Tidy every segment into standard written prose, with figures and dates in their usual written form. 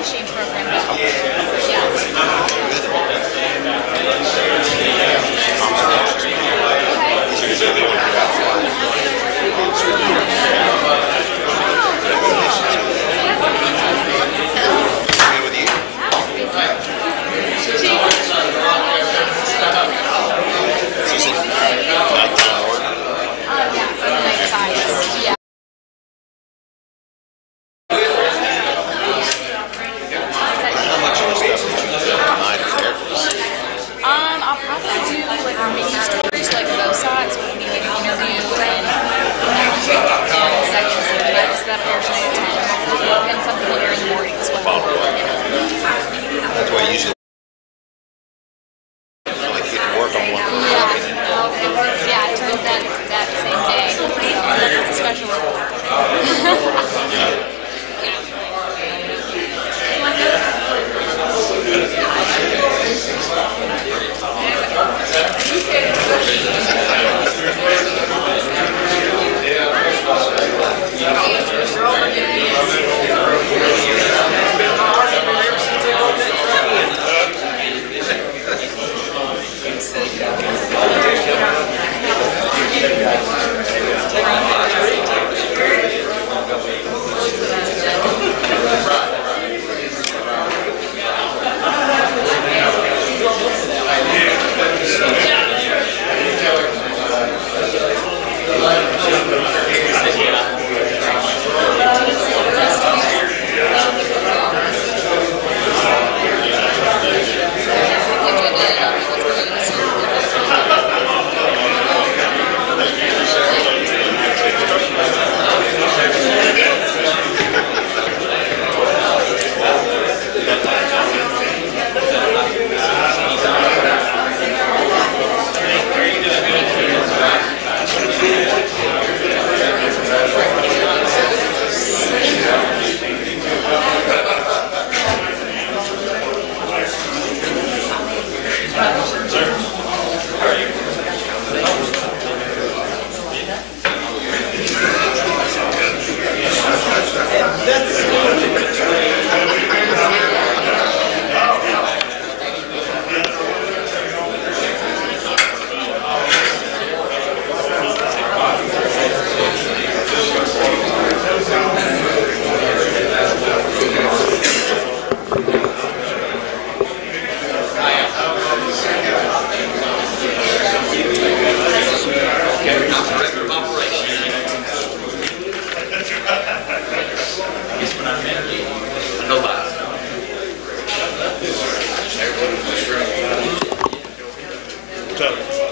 exchange program. Yes. I'll probably do like making stories like both sides, so maybe like an interview and sections of that, so that airs night at 10, and something will air in the morning as well. That's why you usually like get to work on one. Yeah, it works. Yeah, it turns that same day. So it's a special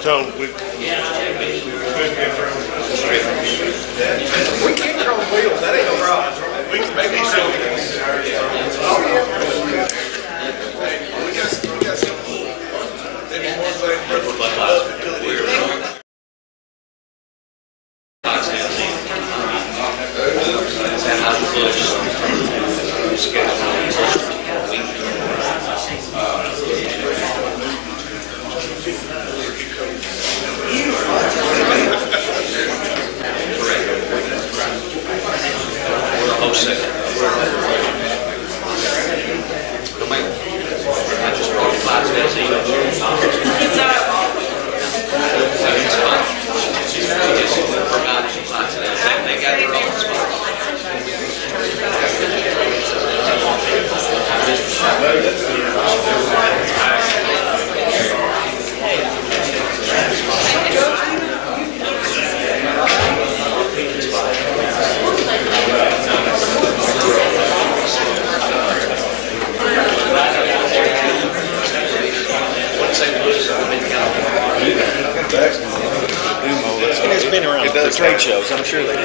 So we can control the wheels, that ain't no problem. we can make these so It's been around for trade shows, I'm sure they do.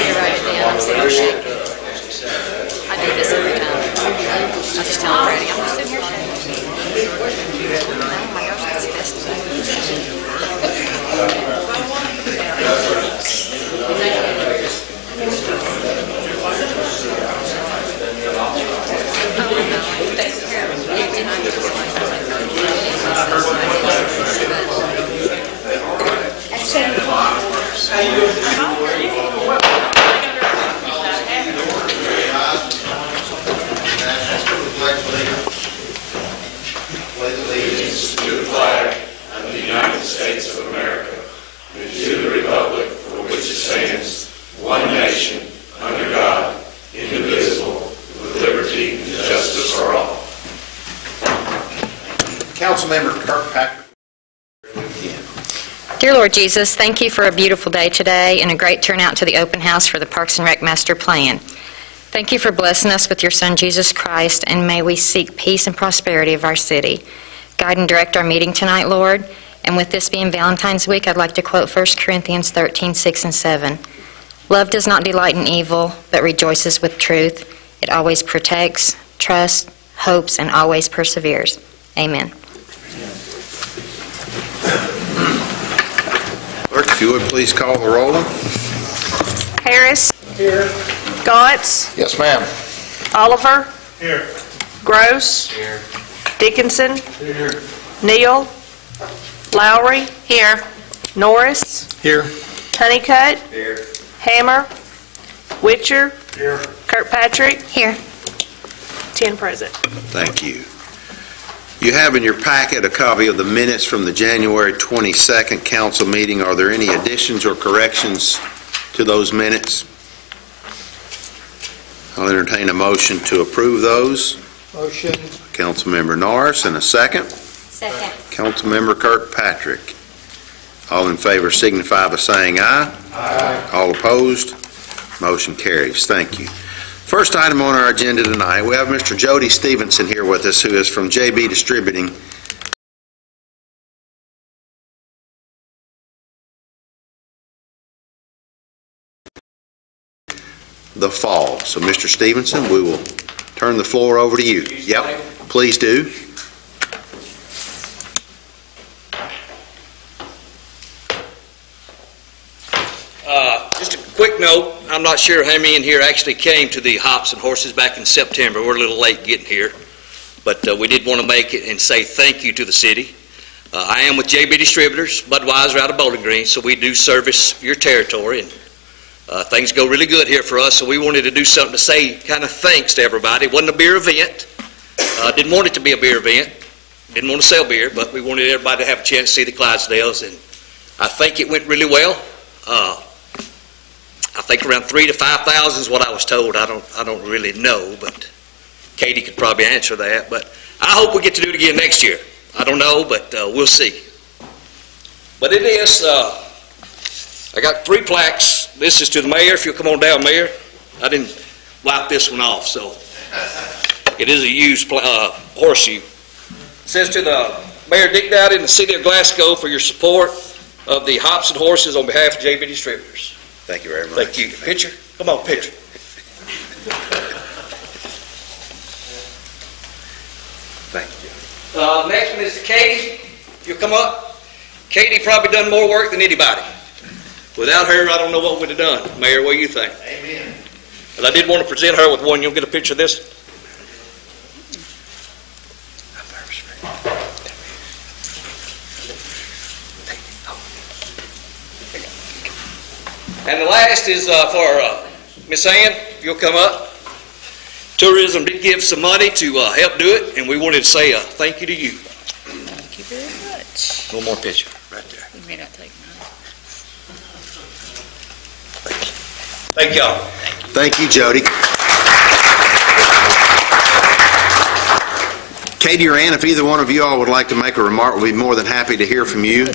You're right, Dan. I'm sitting here shaking. I do this every time. I just tell Freddie, I'm just sitting here shaking. Oh my gosh, that's the best thing. Councilmember Kirkpatrick. Dear Lord Jesus, thank you for a beautiful day today and a great turnout to the open house for the Parks and Rec Master Plan. Thank you for blessing us with your Son, Jesus Christ, and may we seek peace and prosperity of our city. Guide and direct our meeting tonight, Lord. And with this being Valentine's Week, I'd like to quote 1 Corinthians 13:6 and 7. Love does not delight in evil, but rejoices with truth. It always protects, trusts, hopes, and always perseveres. Amen. Clerk, if you would please call the roll. Harris. Here. Gotts. Yes, ma'am. Oliver. Here. Gross. Here. Dickinson. Here. Neal. Lowry. Here. Norris. Here. Honeycutt. Here. Hammer. Witcher. Here. Kirkpatrick. Here. 10 present. Thank you. You have in your packet a copy of the minutes from the January 22nd council meeting. Are there any additions or corrections to those minutes? I'll entertain a motion to approve those. Motion. Councilmember Norris, and a second. Second. Councilmember Kirkpatrick. All in favor signify by saying aye. Aye. All opposed? Motion carries. Thank you. First item on our agenda tonight, we have Mr. Jody Stevenson here with us, who is from JB Distributing. The fall. So, Mr. Stevenson, we will turn the floor over to you. Yep, please do. Just a quick note, I'm not sure how many in here actually came to the Hops and Horses back in September. We're a little late getting here, but we did want to make it and say thank you to the city. I am with JB Distributors, Budweiser out of Bowling Green, so we do service your territory, and things go really good here for us, so we wanted to do something to say kind of thanks to everybody. It wasn't a beer event. Didn't want it to be a beer event. Didn't want to sell beer, but we wanted everybody to have a chance to see the Clydesdales, and I think it went really well. I think around 3,000 to 5,000 is what I was told. I don't really know, but Katie could probably answer that. But I hope we get to do it again next year. I don't know, but we'll see. But it is, I got 3 plaques. This is to the mayor. If you'll come on down, Mayor. I didn't wipe this one off, so it is a used horseshoe. It says to the Mayor Dick Dowdy in the city of Glasgow for your support of the Hops and Horses on behalf of JB Distributors. Thank you very much. Thank you. Picture? Come on, picture. Thank you. Next one is Katie. You'll come up. Katie probably done more work than anybody. Without her, I don't know what we'd have done. Mayor, what do you think? Amen. But I did want to present her with one. You'll get a picture of this. And the last is for Miss Ann. If you'll come up. Tourism did give some money to help do it, and we wanted to say thank you to you. Thank you very much. One more picture right there. You may not take mine. Thank y'all. Thank you, Jody. Katie or Ann, if either one of you all would like to make a remark, we'll be more than happy to hear from you.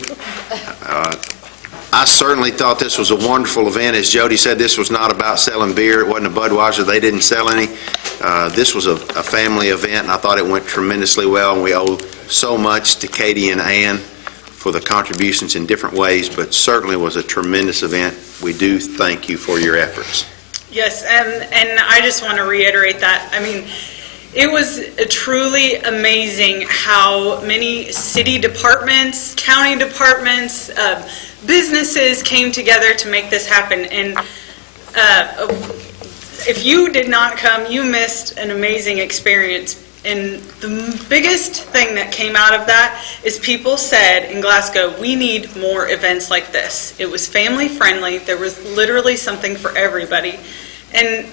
I certainly thought this was a wonderful event. As Jody said, this was not about selling beer. It wasn't a Budweiser. They didn't sell any. This was a family event, and I thought it went tremendously well, and we owe so much to Katie and Ann for the contributions in different ways, but certainly was a tremendous event. We do thank you for your efforts. Yes, and I just want to reiterate that. I mean, it was truly amazing how many city departments, county departments, businesses came together to make this happen. And if you did not come, you missed an amazing experience. And the biggest thing that came out of that is people said in Glasgow, we need more events like this. It was family friendly. There was literally something for everybody. And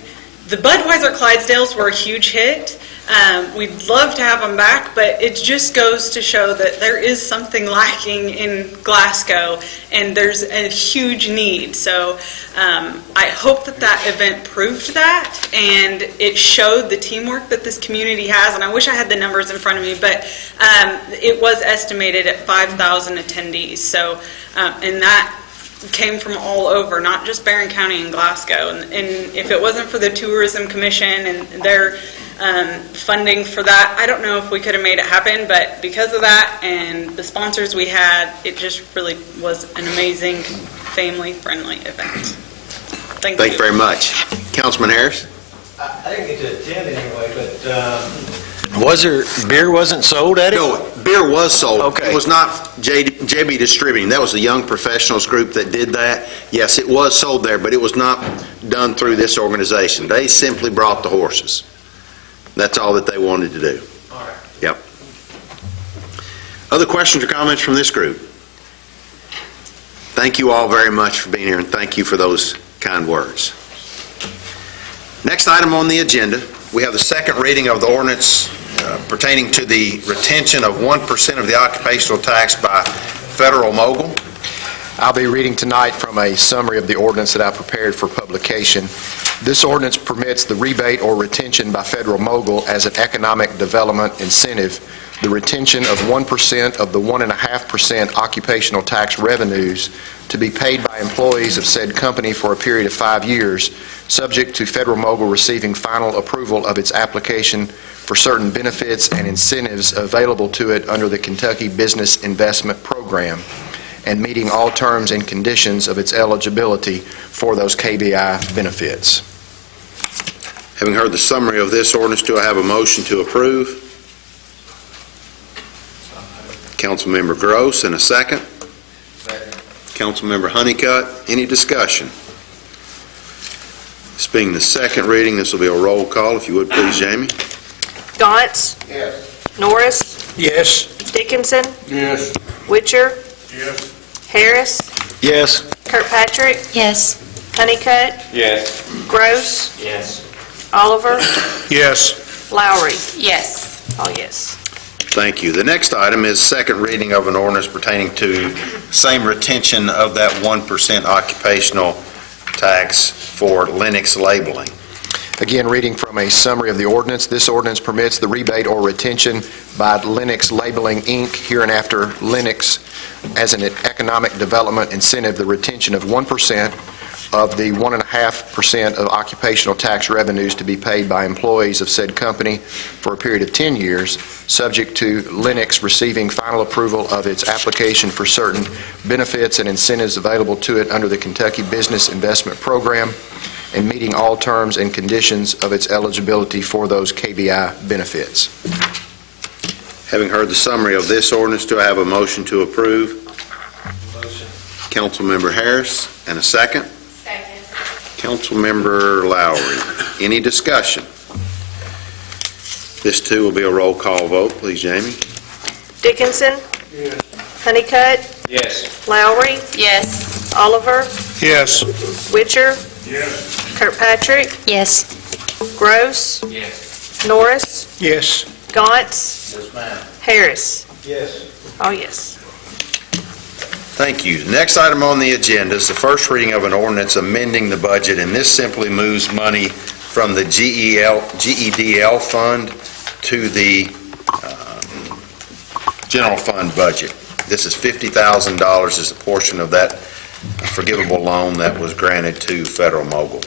the Budweiser Clydesdales were a huge hit. We'd love to have them back, but it just goes to show that there is something lacking in Glasgow, and there's a huge need. So I hope that that event proved that, and it showed the teamwork that this community has. And I wish I had the numbers in front of me, but it was estimated at 5,000 attendees. So, and that came from all over, not just Barron County and Glasgow. And if it wasn't for the Tourism Commission and their funding for that, I don't know if we could have made it happen, but because of that and the sponsors we had, it just really was an amazing family-friendly event. Thank you. Thank you very much. Councilman Harris? I didn't get to attend anyway, but was there, beer wasn't sold at it? No, beer was sold. Okay. It was not JB Distributing. That was the Young Professionals Group that did that. Yes, it was sold there, but it was not done through this organization. They simply brought the horses. That's all that they wanted to do. All right. Yep. Other questions or comments from this group? Thank you all very much for being here, and thank you for those kind words. Next item on the agenda, we have the second reading of the ordinance pertaining to the retention of 1% of the occupational tax by federal mogul. I'll be reading tonight from a summary of the ordinance that I prepared for publication. This ordinance permits the rebate or retention by federal mogul as an economic development incentive, the retention of 1% of the 1.5% occupational tax revenues to be paid by employees of said company for a period of 5 years, subject to federal mogul receiving final approval of its application for certain benefits and incentives available to it under the Kentucky Business Investment Program, and meeting all terms and conditions of its eligibility for those KBI benefits. Having heard the summary of this ordinance, do I have a motion to approve? Councilmember Gross, and a second? Second. Councilmember Honeycutt, any discussion? This being the second reading, this will be a roll call. If you would, please, Jamie. Gauntz? Yes. Norris? Yes. Dickinson? Yes. Witcher? Yes. Harris? Yes. Kirkpatrick? Yes. Honeycutt? Yes. Gross? Yes. Oliver? Yes. Lowry? Yes. All yes. Thank you. The next item is second reading of an ordinance pertaining to same retention of that 1% occupational tax for Lennox labeling. Again, reading from a summary of the ordinance, this ordinance permits the rebate or retention by Lennox Labeling, Inc., hereinafter Lennox, as an economic development incentive, the retention of 1% of the 1.5% of occupational tax revenues to be paid by employees of said company for a period of 10 years, subject to Lennox receiving final approval of its application for certain benefits and incentives available to it under the Kentucky Business Investment Program, and meeting all terms and conditions of its eligibility for those KBI benefits. Having heard the summary of this ordinance, do I have a motion to approve? Motion. Councilmember Harris, and a second? Second. Councilmember Lowry. Any discussion? This too will be a roll call vote. Please, Jamie. Dickinson? Yes. Honeycutt? Yes. Lowry? Yes. Oliver? Yes. Witcher? Yes. Kirkpatrick? Yes. Gross? Yes. Norris? Yes. Gauntz? Yes, ma'am. Harris? Yes. All yes. Thank you. Next item on the agenda is the first reading of an ordinance amending the budget, and this simply moves money from the GEDL fund to the general fund budget. This is $50,000 as a portion of that forgivable loan that was granted to Federal Mogul.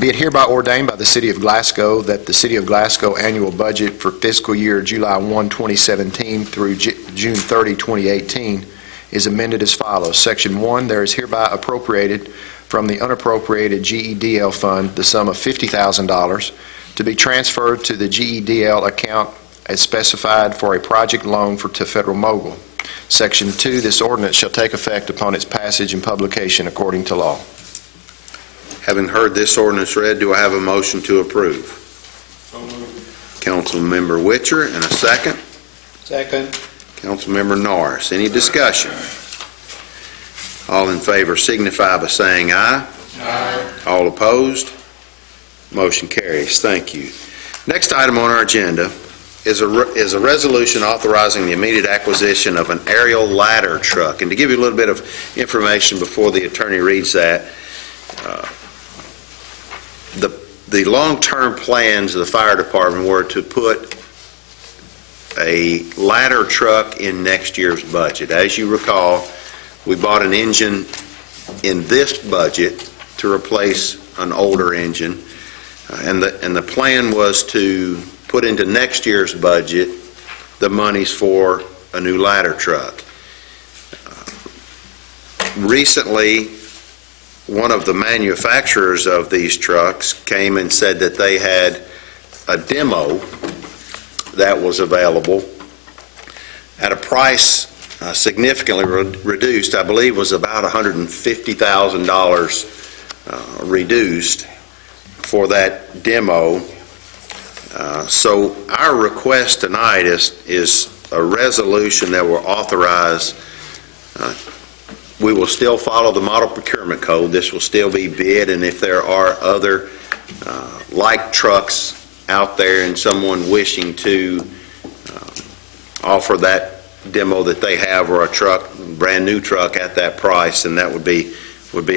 Be it hereby ordained by the City of Glasgow that the City of Glasgow annual budget for fiscal year July 1, 2017 through June 30, 2018 is amended as follows. Section 1, there is hereby appropriated from the unappropriated GEDL fund the sum of $50,000 to be transferred to the GEDL account as specified for a project loan to Federal Mogul. Section 2, this ordinance shall take effect upon its passage and publication according to law. Having heard this ordinance read, do I have a motion to approve? So moved. Councilmember Witcher, and a second? Second. Councilmember Norris. Any discussion? All in favor signify by saying aye. Aye. All opposed? Motion carries. Thank you. Next item on our agenda is a resolution authorizing the immediate acquisition of an aerial ladder truck. And to give you a little bit of information before the attorney reads that, the long-term plans of the fire department were to put a ladder truck in next year's budget. As you recall, we bought an engine in this budget to replace an older engine, and the plan was to put into next year's budget the monies for a new ladder truck. Recently, one of the manufacturers of these trucks came and said that they had a demo that was available at a price significantly reduced. I believe was about $150,000 reduced for that demo. So our request tonight is a resolution that will authorize. We will still follow the model procurement code. This will still be bid, and if there are other like trucks out there and someone wishing to offer that demo that they have, or a truck, brand new truck at that price, and that would be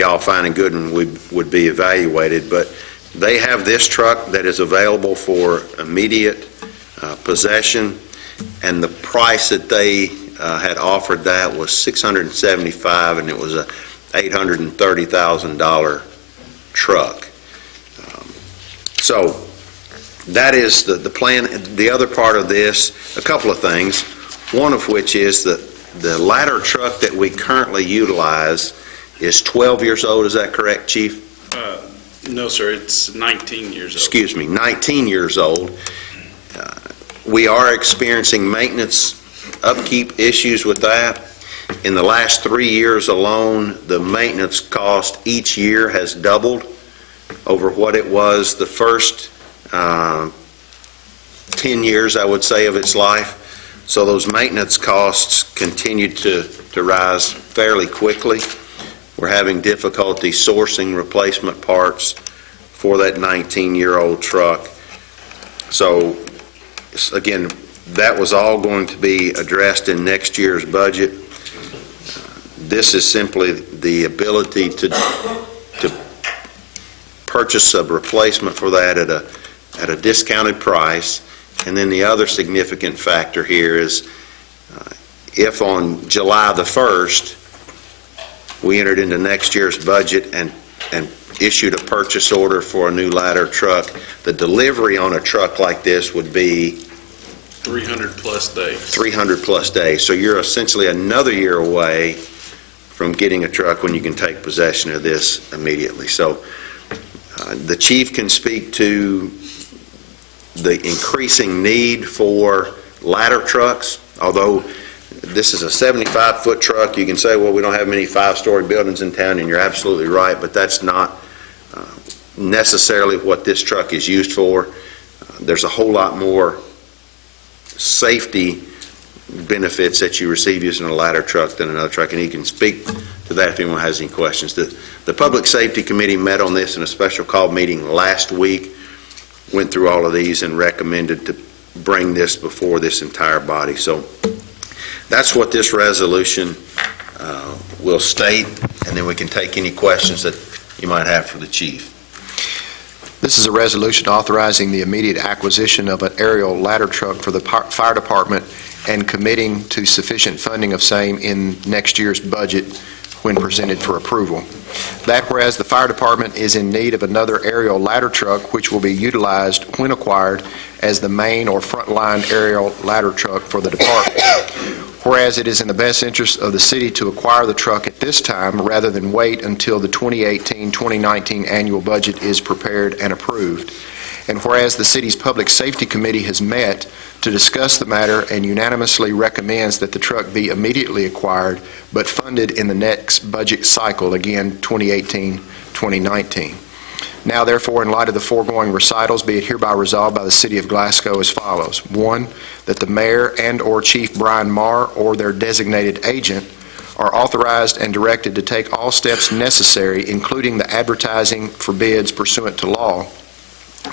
all fine and good and would be evaluated. But they have this truck that is available for immediate possession, and the price that they had offered that was $675,000, and it was a $830,000 truck. So that is the plan. The other part of this, a couple of things, one of which is that the ladder truck that we currently utilize is 12 years old. Is that correct, Chief? No, sir, it's 19 years old. Excuse me, 19 years old. We are experiencing maintenance upkeep issues with that. In the last 3 years alone, the maintenance cost each year has doubled over what it was the first 10 years, I would say, of its life. So those maintenance costs continue to rise fairly quickly. We're having difficulty sourcing replacement parts for that 19-year-old truck. So again, that was all going to be addressed in next year's budget. This is simply the ability to purchase a replacement for that at a discounted price. And then the other significant factor here is if on July the 1st we entered into next year's budget and issued a purchase order for a new ladder truck, the delivery on a truck like this would be 300 plus days. 300 plus days. So you're essentially another year away from getting a truck when you can take possession of this immediately. So the chief can speak to the increasing need for ladder trucks. Although this is a 75-foot truck, you can say, well, we don't have many 5-story buildings in town, and you're absolutely right, but that's not necessarily what this truck is used for. There's a whole lot more safety benefits that you receive using a ladder truck than another truck, and he can speak to that if anyone has any questions. The Public Safety Committee met on this in a special call meeting last week, went through all of these and recommended to bring this before this entire body. So that's what this resolution will state, and then we can take any questions that you might have for the chief. This is a resolution authorizing the immediate acquisition of an aerial ladder truck for the fire department and committing to sufficient funding of same in next year's budget when presented for approval. That whereas the fire department is in need of another aerial ladder truck which will be utilized when acquired as the main or frontline aerial ladder truck for the department. Whereas it is in the best interest of the city to acquire the truck at this time rather than wait until the 2018-2019 annual budget is prepared and approved. And whereas the city's Public Safety Committee has met to discuss the matter and unanimously recommends that the truck be immediately acquired but funded in the next budget cycle, again 2018-2019. Now, therefore, in light of the foregoing recitals, be it hereby resolved by the City of Glasgow as follows. 1, that the mayor and/or Chief Brian Marr or their designated agent are authorized and directed to take all steps necessary, including the advertising for bids pursuant to law,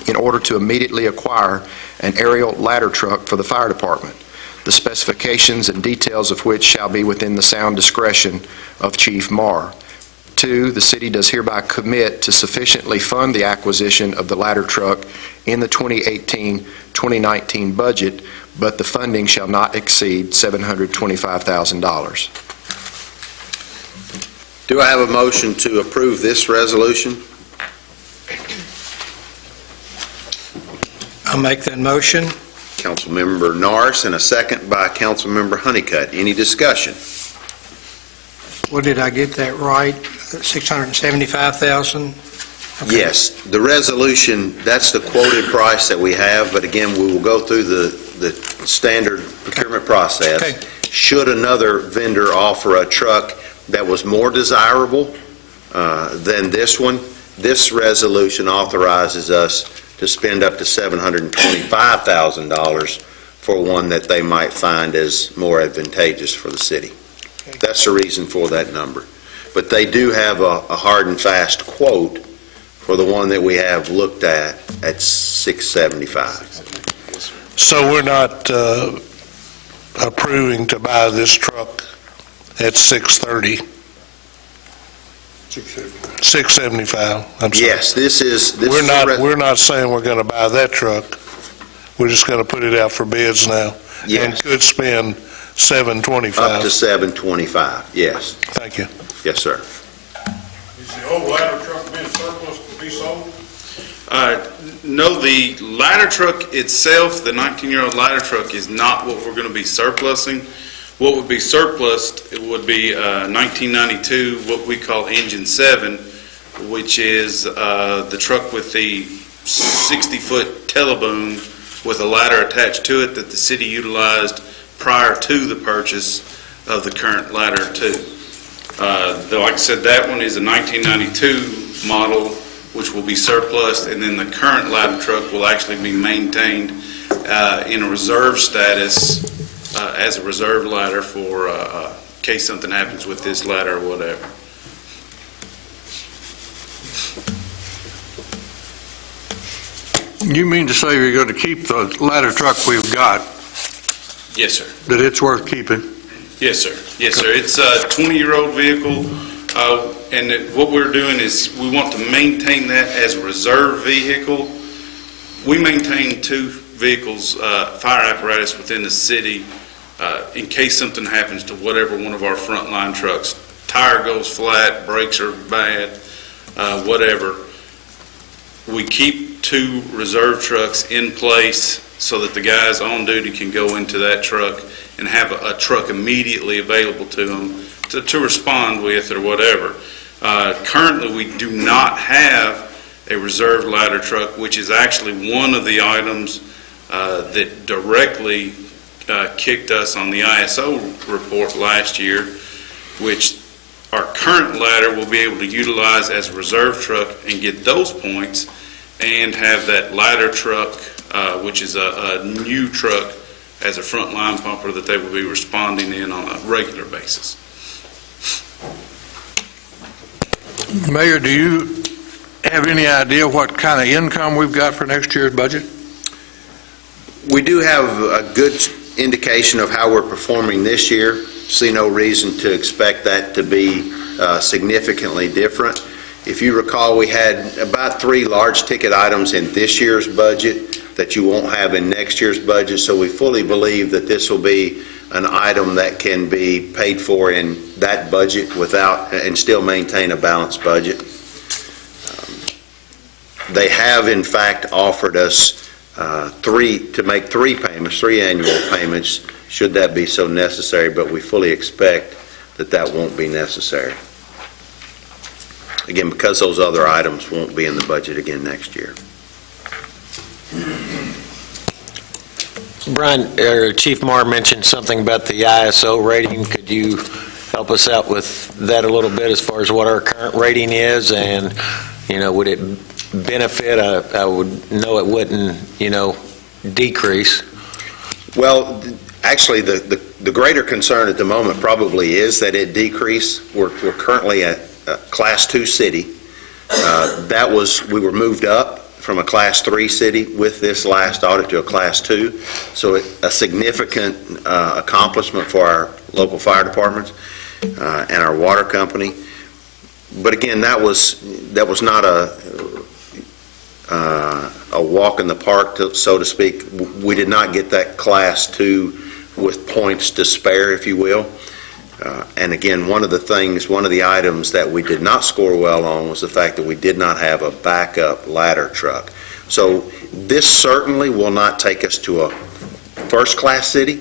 in order to immediately acquire an aerial ladder truck for the fire department, the specifications and details of which shall be within the sound discretion of Chief Marr. 2, the city does hereby commit to sufficiently fund the acquisition of the ladder truck in the 2018-2019 budget, but the funding shall not exceed $725,000. Do I have a motion to approve this resolution? I'll make that motion. Councilmember Norris, and a second by Councilmember Honeycutt. Any discussion? Well, did I get that right? 675,000? Okay. Yes, the resolution, that's the quoted price that we have, but again, we will go through the standard procurement process. Okay. Should another vendor offer a truck that was more desirable than this one, this resolution authorizes us to spend up to $725,000 for one that they might find as more advantageous for the city. Okay. That's the reason for that number. But they do have a hard and fast quote for the one that we have looked at 675. So we're not approving to buy this truck at 675. I'm sorry. Yes, We're not saying we're going to buy that truck. We're just going to put it out for bids now. Yes. And could spend $725. Up to $725, yes. Thank you. Yes, sir. Is the old ladder truck being surplus to be sold? No, the ladder truck itself, the 19-year-old ladder truck, is not what we're going to be surplusing. What would be surplused, it would be 1992, what we call Engine 7, which is the truck with the 60-foot teleboom with a ladder attached to it that the city utilized prior to the purchase of the current ladder 2. Like I said, that one is a 1992 model, which will be surplused, and then the current ladder truck will actually be maintained in a reserve status as a reserve ladder for in case something happens with this ladder or whatever. You mean to say you're going to keep the ladder truck we've got, Yes, sir. that it's worth keeping? Yes, sir. Yes, sir. It's a 20-year-old vehicle, and what we're doing is we want to maintain that as a reserve vehicle. We maintain 2 vehicles, fire apparatus within the city, in case something happens to whatever one of our frontline trucks. Tire goes flat, brakes are bad, whatever. We keep 2 reserve trucks in place so that the guys on duty can go into that truck and have a truck immediately available to them to respond with or whatever. Currently, we do not have a reserve ladder truck, which is actually one of the items that directly kicked us on the ISO report last year, which our current ladder will be able to utilize as a reserve truck and get those points and have that ladder truck, which is a new truck, as a frontline pumper that they will be responding in on a regular basis. Mayor, do you have any idea what kind of income we've got for next year's budget? We do have a good indication of how we're performing this year. See no reason to expect that to be significantly different. If you recall, we had about 3 large ticket items in this year's budget that you won't have in next year's budget, so we fully believe that this will be an item that can be paid for in that budget without, and still maintain a balanced budget. They have in fact offered us to make 3 payments, 3 annual payments, should that be so necessary, but we fully expect that that won't be necessary. Again, because those other items won't be in the budget again next year. Brian, Chief Marr mentioned something about the ISO rating. Could you help us out with that a little bit as far as what our current rating is, and, would it benefit? I would know it wouldn't, decrease. Well, actually, the greater concern at the moment probably is that it decrease. We're currently at Class 2 city. We were moved up from a Class 3 city with this last audit to a Class 2. So a significant accomplishment for our local fire departments and our water company. But again, that was not a walk in the park, so to speak. We did not get that Class 2 with points to spare, if you will. And again, one of the items that we did not score well on was the fact that we did not have a backup ladder truck. So this certainly will not take us to a first-class city.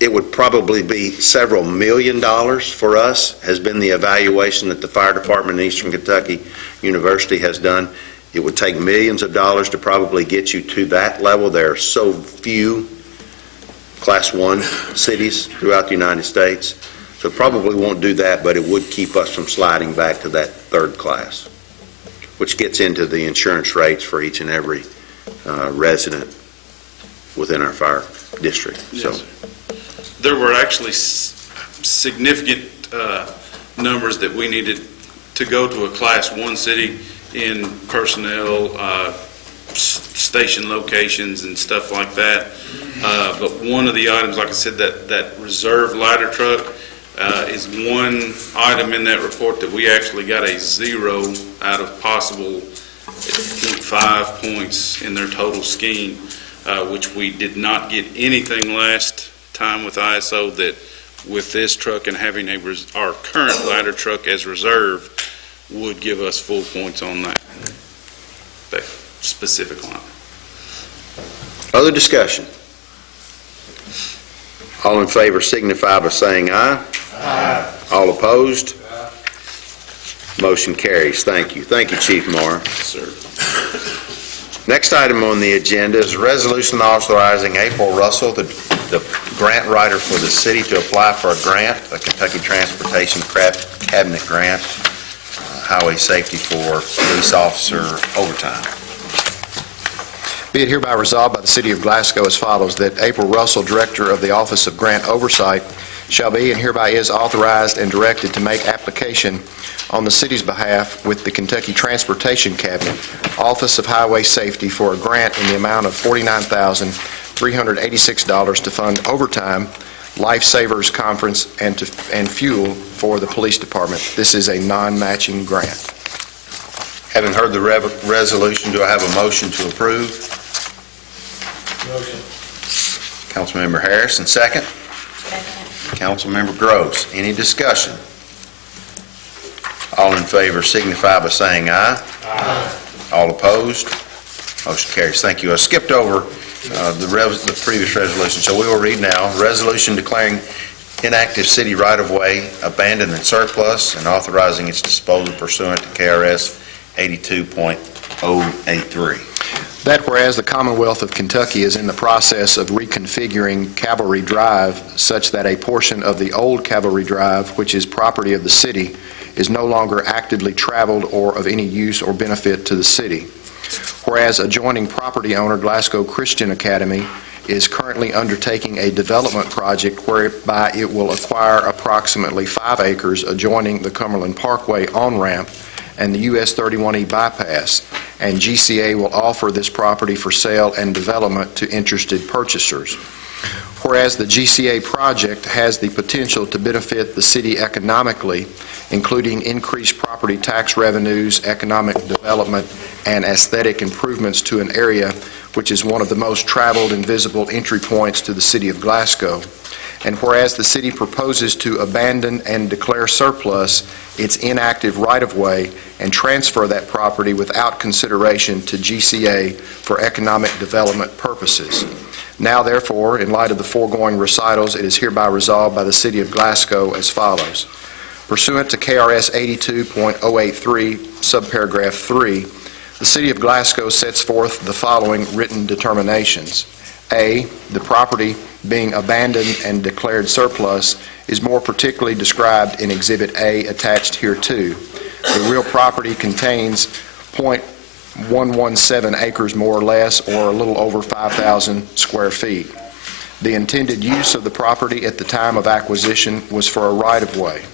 It would probably be several $1 million for us, has been the evaluation that the fire department in Eastern Kentucky University has done. It would take millions of dollars to probably get you to that level. There are so few Class 1 cities throughout the United States. So probably won't do that, but it would keep us from sliding back to that third class, which gets into the insurance rates for each and every resident within our fire district. Yes, So sir. There were actually significant numbers that we needed to go to a Class 1 city in personnel, station locations and stuff like that. But one of the items, like I said, that reserve ladder truck is one item in that report that we actually got a 0 out of possible 0.5 points in their total scheme, which we did not get anything last time with ISO. That with this truck and having our current ladder truck as reserve would give us full points on that specific line. other discussion? All in favor signify by saying aye. Aye. All opposed? Motion carries. Thank you. Thank you, Chief Morrow. Yes, sir. Next item on the agenda is a resolution authorizing April Russell, the grant writer for the city, to apply for a grant, a Kentucky Transportation Cabinet grant, highway safety for police officer overtime. Be it hereby resolved by the City of Glasgow as follows, that April Russell, Director of the Office of Grant Oversight, shall be and hereby is authorized and directed to make application on the city's behalf with the Kentucky Transportation Cabinet, Office of Highway Safety, for a grant in the amount of $49,386 to fund overtime, Lifesavers Conference, and fuel for the police department. This is a non-matching grant. Having heard the resolution, do I have a motion to approve? Motion. Councilmember Harrison, second. Councilmember Groves. Any discussion? All in favor signify by saying aye. Aye. All opposed? Motion carries. Thank you. I skipped over the previous resolution, so we will read now. Resolution declaring inactive city right-of-way abandoned and surplus and authorizing its disposal pursuant to KRS 82.083. That whereas the Commonwealth of Kentucky is in the process of reconfiguring Cavalry Drive such that a portion of the old Cavalry Drive, which is property of the city, is no longer actively traveled or of any use or benefit to the city. Whereas adjoining property owner Glasgow Christian Academy is currently undertaking a development project whereby it will acquire approximately 5 acres adjoining the Cumberland Parkway on-ramp and the US 31E bypass, and GCA will offer this property for sale and development to interested purchasers. Whereas the GCA project has the potential to benefit the city economically, including increased property tax revenues, economic development, and aesthetic improvements to an area which is one of the most traveled and visible entry points to the city of Glasgow. And whereas the city proposes to abandon and declare surplus its inactive right-of-way and transfer that property without consideration to GCA for economic development purposes. Now, therefore, in light of the foregoing recitals, it is hereby resolved by the City of Glasgow as follows. Pursuant to KRS 82.083, subparagraph 3, the City of Glasgow sets forth the following written determinations. A, the property being abandoned and declared surplus is more particularly described in Exhibit A attached hereto. The real property contains .117 acres more or less, or a little over 5,000 square feet. The intended use of the property at the time of acquisition was for a right-of-way.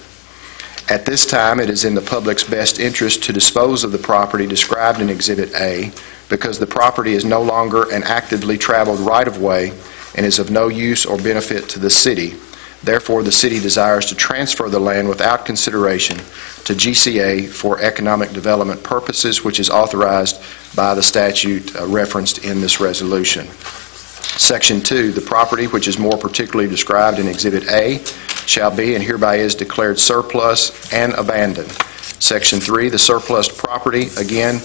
At this time, it is in the public's best interest to dispose of the property described in Exhibit A because the property is no longer an actively traveled right-of-way and is of no use or benefit to the city. Therefore, the city desires to transfer the land without consideration to GCA for economic development purposes, which is authorized by the statute referenced in this resolution. Section 2, the property which is more particularly described in Exhibit A shall be and hereby is declared surplus and abandoned. Section 3, the surplus property, again,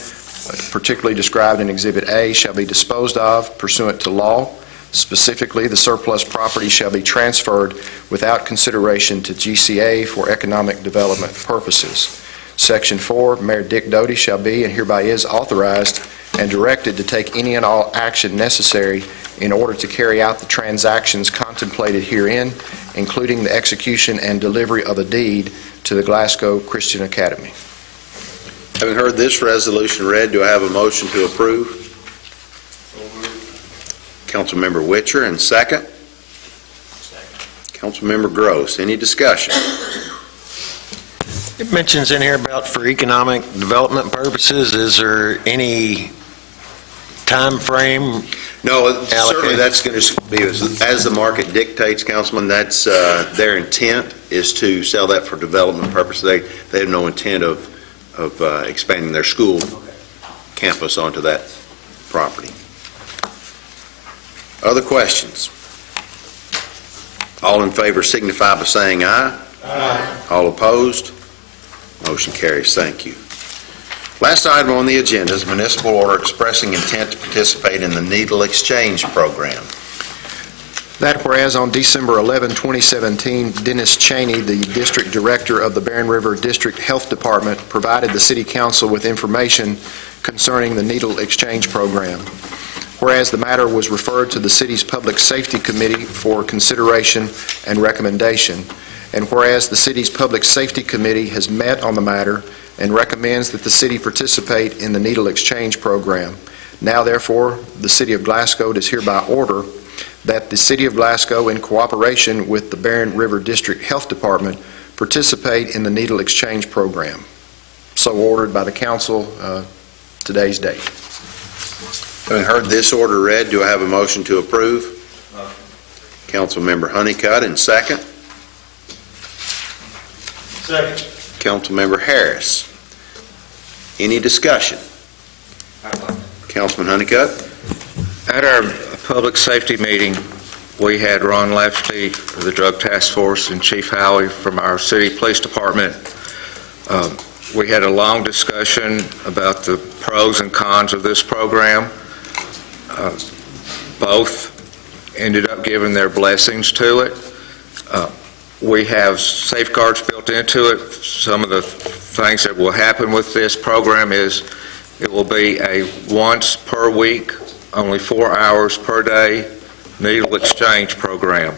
particularly described in Exhibit A, shall be disposed of pursuant to law. Specifically, the surplus property shall be transferred without consideration to GCA for economic development purposes. Section 4, Mayor Dick Doty shall be and hereby is authorized and directed to take any and all action necessary in order to carry out the transactions contemplated herein, including the execution and delivery of a deed to the Glasgow Christian Academy. Having heard this resolution read, do I have a motion to approve? Councilmember Witcher, and second? Councilmember Gross. Any discussion? It mentions in here about for economic development purposes. Is there any time frame? No, certainly that's going to be as the market dictates, Councilman. That's their intent is to sell that for development purposes. They have no intent of expanding their school campus onto that property. Other questions? All in favor signify by saying aye. Aye. All opposed? Motion carries. Thank you. Last item on the agenda is municipal order expressing intent to participate in the needle exchange program. That whereas on December 11, 2017, Dennis Cheney, the District Director of the Barren River District Health Department, provided the City Council with information concerning the needle exchange program. Whereas the matter was referred to the City's Public Safety Committee for consideration and recommendation, and whereas the City's Public Safety Committee has met on the matter and recommends that the City participate in the needle exchange program, now therefore the City of Glasgow does hereby order that the City of Glasgow, in cooperation with the Barren River District Health Department, participate in the needle exchange program. So ordered by the Council today's date. Having heard this order read, do I have a motion to approve? Councilmember Honeycutt, and second? Second. Councilmember Harris. Any discussion? Councilman Honeycutt? At our public safety meeting, we had Ron Lafferty of the Drug Task Force and Chief Howie from our city police department. We had a long discussion about the pros and cons of this program. Both ended up giving their blessings to it. We have safeguards built into it. Some of the things that will happen with this program is it will be a once per week, only 4 hours per day needle exchange program.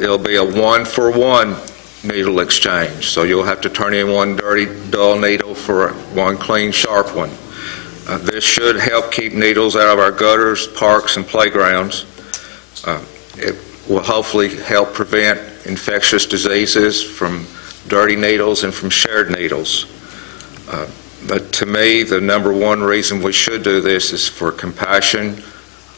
It'll be a one-for-one needle exchange, so you'll have to turn in one dirty, dull needle for one clean, sharp one. This should help keep needles out of our gutters, parks, and playgrounds. It will hopefully help prevent infectious diseases from dirty needles and from shared needles. But to me, the number one reason we should do this is for compassion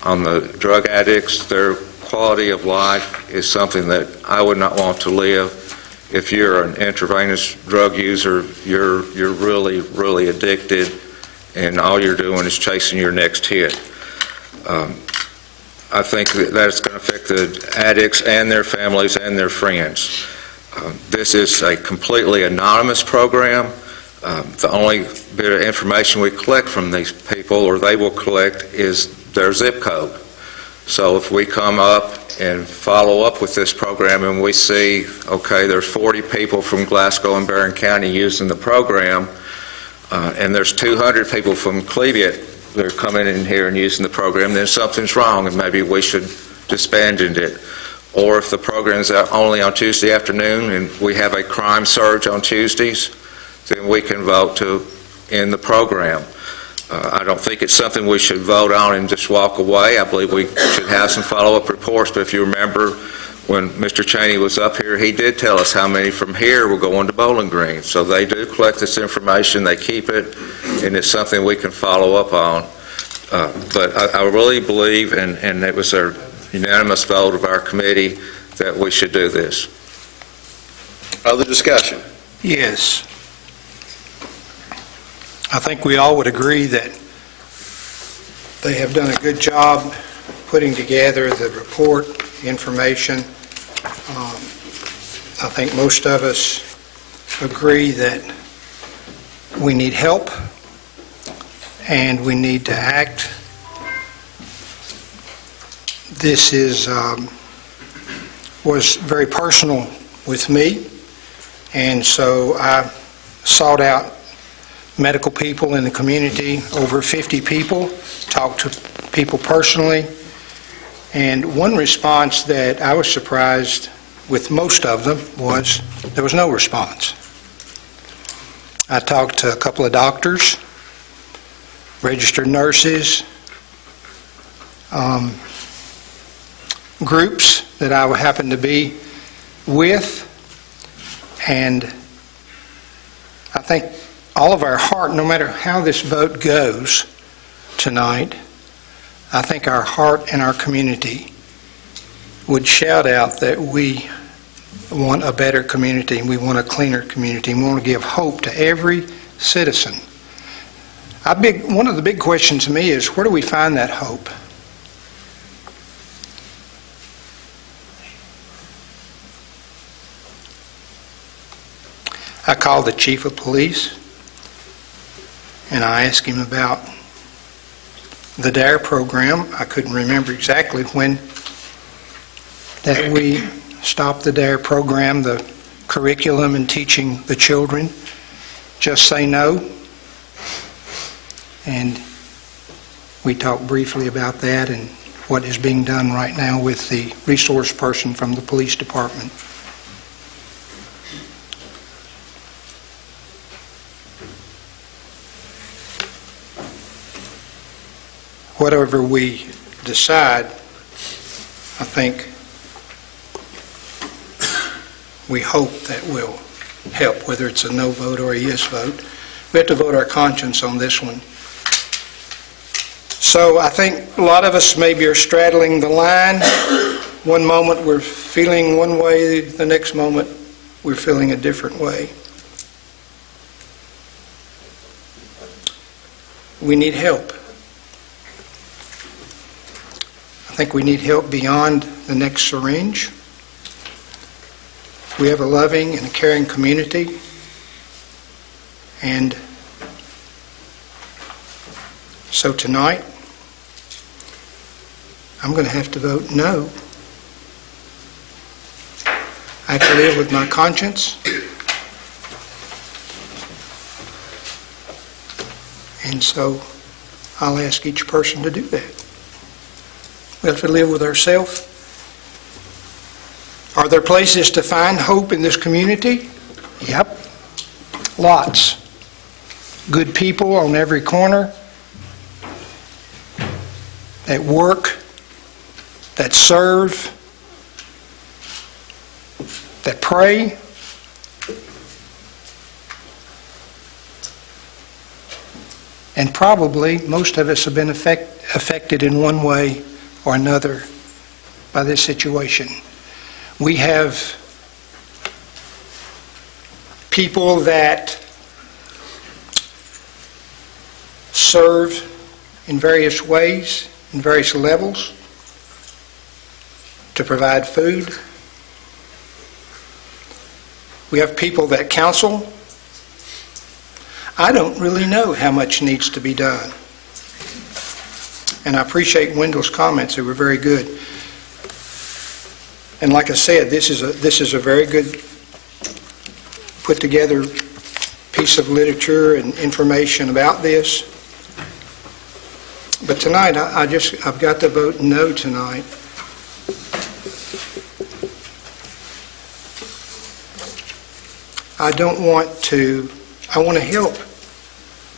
on the drug addicts. Their quality of life is something that I would not want to live. If you're an intravenous drug user, you're really, really addicted, and all you're doing is chasing your next hit. I think that's going to affect the addicts and their families and their friends. This is a completely anonymous program. The only bit of information we collect from these people, or they will collect, is their zip code. So if we come up and follow up with this program and we see, okay, there's 40 people from Glasgow and Barren County using the program, and there's 200 people from Cleveland that are coming in here and using the program, then something's wrong and maybe we should disband it. Or if the program's only on Tuesday afternoon and we have a crime surge on Tuesdays, then we can vote to end the program. I don't think it's something we should vote on and just walk away. I believe we should have some follow-up reports, but if you remember, when Mr. Cheney was up here, he did tell us how many from here were going to Bowling Green. So they do collect this information, they keep it, and it's something we can follow up on. But I really believe, and it was a unanimous vote of our committee, that we should do this. Other discussion? Yes. I think we all would agree that they have done a good job putting together the report, information. I think most of us agree that we need help and we need to act. This was very personal with me, and so I sought out medical people in the community, over 50 people, talked to people personally, and one response that I was surprised with most of them was there was no response. I talked to a couple of doctors, registered nurses, groups that I happened to be with, and I think all of our heart, no matter how this vote goes tonight, I think our heart and our community would shout out that we want a better community, we want a cleaner community, and we want to give hope to every citizen. One of the big questions to me is, where do we find that hope? I called the chief of police and I asked him about the DARE program. I couldn't remember exactly when that we stopped the DARE program, the curriculum and teaching the children. Just say no. And we talked briefly about that and what is being done right now with the resource person from the police department. Whatever we decide, I think we hope that will help, whether it's a no vote or a yes vote. We have to vote our conscience on this one. So I think a lot of us maybe are straddling the line. One moment we're feeling one way, the next moment we're feeling a different way. We need help. I think we need help beyond the next syringe. We have a loving and a caring community, and so tonight I'm going to have to vote no. I have to live with my conscience, and so I'll ask each person to do that. We have to live with ourselves. Are there places to find hope in this community? Yep. Lots. Good people on every corner that work, that serve, that pray. And probably most of us have been affected in one way or another by this situation. We have people that serve in various ways, in various levels, to provide food. We have people that counsel. I don't really know how much needs to be done. And I appreciate Wendell's comments. They were very good. And like I said, this is a very good put together piece of literature and information about this. But tonight, I've got to vote no tonight. I want to help,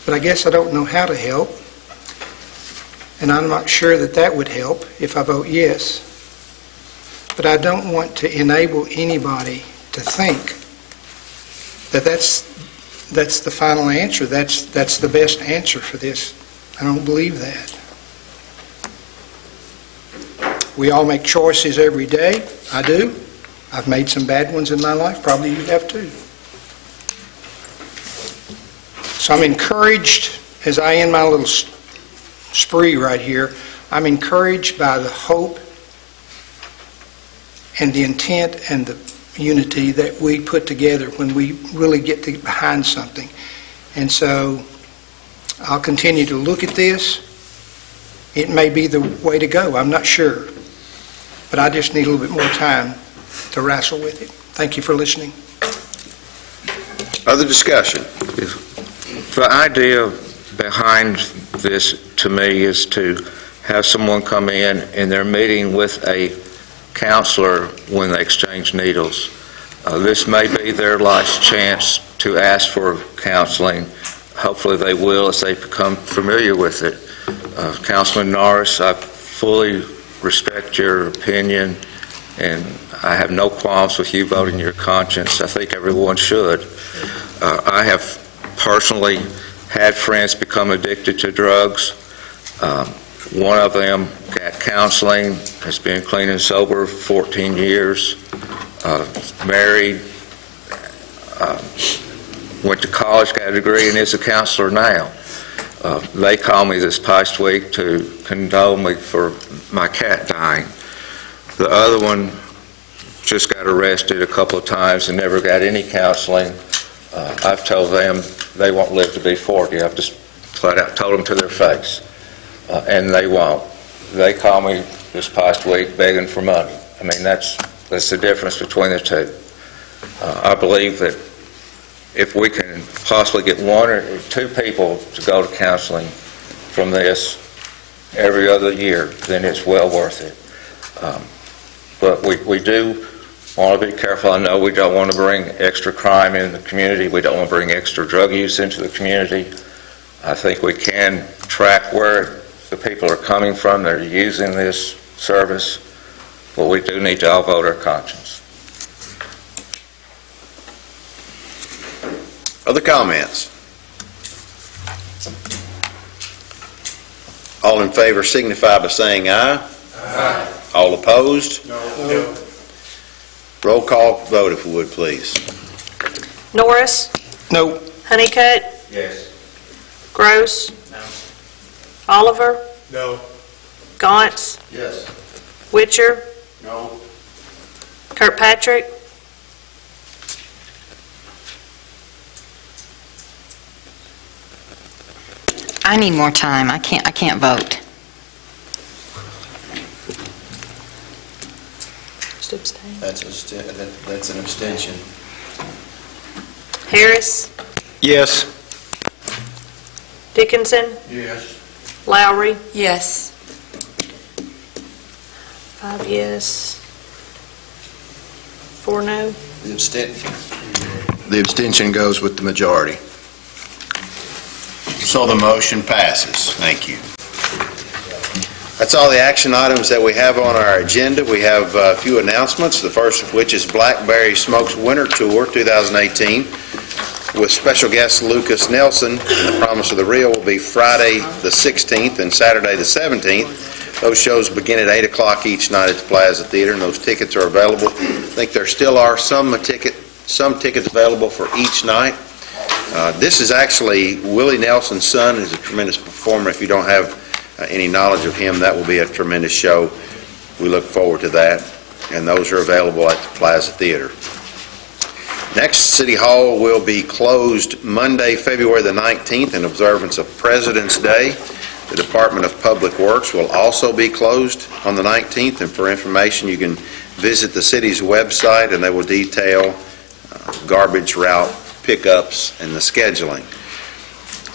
but I guess I don't know how to help. And I'm not sure that would help if I vote yes. but I don't want to enable anybody to think that that's the final answer. That's the best answer for this. I don't believe that. We all make choices every day. I do. I've made some bad ones in my life. Probably you have too. So I'm encouraged, as I end my little spree right here, I'm encouraged by the hope and the intent and the unity that we put together when we really get behind something. And so I'll continue to look at this. It may be the way to go. I'm not sure. But I just need a little bit more time to wrestle with it. Thank you for listening. Other discussion? The idea behind this, to me, is to have someone come in and they're meeting with a counselor when they exchange needles. This may be their last chance to ask for counseling. Hopefully they will as they become familiar with it. Councilman Norris, I fully respect your opinion, and I have no qualms with you voting your conscience. I think everyone should. I have personally had friends become addicted to drugs. One of them got counseling, has been clean and sober 14 years, married, went to college, got a degree, and is a counselor now. They called me this past week to condole me for my cat dying. The other one just got arrested a couple of times and never got any counseling. I've told them they won't live to be 40. I've just flat out told them to their face. And they won't. They call me this past week begging for money. I mean, that's the difference between the two. I believe that if we can possibly get one or two people to go to counseling from this every other year, then it's well worth it. But we do want to be careful. I know we don't want to bring extra crime in the community. We don't want to bring extra drug use into the community. I think we can track where the people are coming from that are using this service, but we do need to all vote our conscience. Other comments? All in favor signify by saying aye. Aye. All opposed? No. Roll call vote, if we would, please. Norris? No. Honeycutt? Yes. Gross? No. Oliver? No. Gauntz? Yes. Witcher? No. Kirkpatrick? I need more time. I can't vote. Just abstain. That's an abstention. Harris? Yes. Dickinson? Yes. Lowry? Yes. 5 yes. 4 no. The abstention goes with the majority. So the motion passes. Thank you. That's all the action items that we have on our agenda. We have a few announcements, the first of which is Blackberry Smokes Winter Tour 2018 with special guest Lucas Nelson. And the Promise of the Real will be Friday the 16th and Saturday the 17th. Those shows begin at 8 o'clock each night at the Plaza Theater, and those tickets are available. I think there still are some tickets available for each night. This is actually Willie Nelson's son, who's a tremendous performer. If you don't have any knowledge of him, that will be a tremendous show. We look forward to that, and those are available at the Plaza Theater. Next, City Hall will be closed Monday, February the 19th in observance of President's Day. The Department of Public Works will also be closed on the 19th, and for information you can visit the city's website and they will detail garbage route pickups and the scheduling.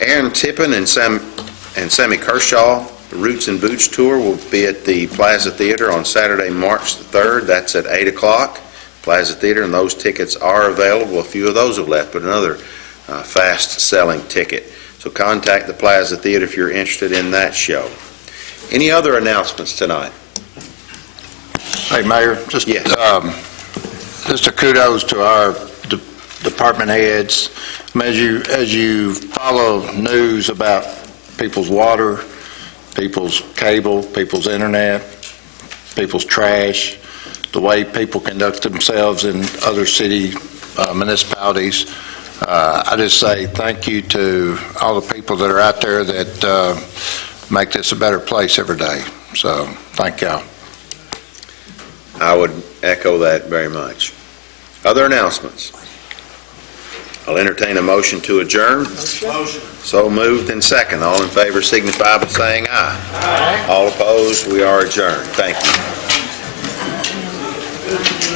Aaron Tippin and Sammy Kershaw, the Roots and Boots Tour, will be at the Plaza Theater on Saturday, March the 3rd. That's at 8 o'clock, Plaza Theater, and those tickets are available. A few of those have left, but another fast-selling ticket. So contact the Plaza Theater if you're interested in that show. Any other announcements tonight? Hey, Mayor, just, Yes. just a kudos to our department heads. I mean, as you follow news about people's water, people's cable, people's internet, people's trash, the way people conduct themselves in other city municipalities, I just say thank you to all the people that are out there that make this a better place every day. So, thank y'all. I would echo that very much. Other announcements? I'll entertain a motion to adjourn. Motion. So moved and second. All in favor signify by saying aye. Aye. All opposed, we are adjourned. Thank you.